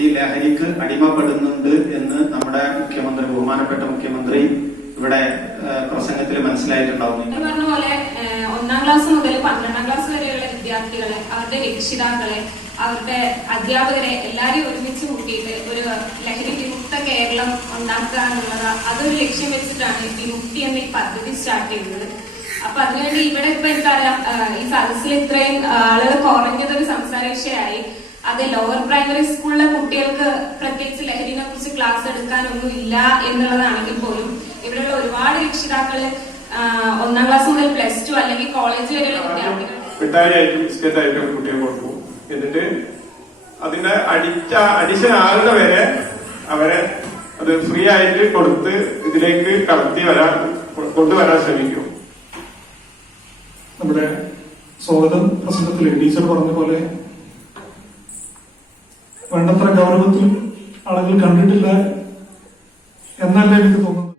ഈ ലഹരിക്ക് അടിമപ്പെടുന്നുണ്ട് എന്ന് നമ്മുടെ മുഖ്യമന്ത്രി, ബഹുമാനപ്പെട്ട മുഖ്യമന്ത്രി ഇവിടെ പ്രസംഗത്തിൽ മനസ്സിലായിട്ടുണ്ടാവും. പറഞ്ഞ പോലെ 1ാം ക്ലാസ് മുതൽ 12ാം ക്ലാസ് വരെയുള്ള വിദ്യാർത്ഥികളെ, അവരുടെ രക്ഷിതാക്കളെ, അവരുടെ അധ്യാപകരെ എല്ലാരെയും ഒരുമിച്ച് കൂട്ടിയിട്ട് ഒരു ലഹരി വിമുക്ത കേരളം ഉണ്ടാക്കുക എന്നുള്ളത് അതൊരു ലക്ഷ്യം വെച്ചിട്ടാണ് വിമുക്തി എന്ന ഈ പദ്ധതി സ്റ്റാർട്ട് ചെയ്യുന്നത്. അപ്പൊ അതിനുവേണ്ടി ഇവിടെ ഇപ്പൊ എനിക്കറിയാം, ഈ സദസ്സിൽ ഇത്രയും ആളുകൾ കുറഞ്ഞതൊരു സംസാര വിഷയമായി. അത് ലോവർ പ്രൈമറി സ്കൂളിലെ കുട്ടികൾക്ക് പ്രത്യേകിച്ച് ലഹരിനെ കുറിച്ച് ക്ലാസ് എടുക്കാനൊന്നും ഇല്ല എന്നുള്ളതാണെങ്കിൽ പോലും ഇവിടെയുള്ള ഒരുപാട് രക്ഷിതാക്കള് 1ാം ക്ലാസ് മുതൽ +2 അല്ലെങ്കിൽ കോളേജ് വരെയുള്ള വിദ്യാർത്ഥികൾ കുട്ടിയെ കൊടുക്കും. എന്നിട്ട് അതിന്റെ അഡിഷൻ ആകുന്ന വരെ അവരെ അത് ഫ്രീ ആയിട്ട് കൊടുത്ത് ഇതിലേക്ക് കൊണ്ടുവരാൻ ശ്രമിക്കും. നമ്മുടെ സ്വാഗതം പ്രസംഗത്തിലെ ടീച്ചർ പറഞ്ഞ പോലെ വേണ്ടത്ര ഗൗരവത്തിൽ ആളുകൾ കണ്ടിട്ടില്ല എന്നല്ല എനിക്ക് തോന്നുന്നത്.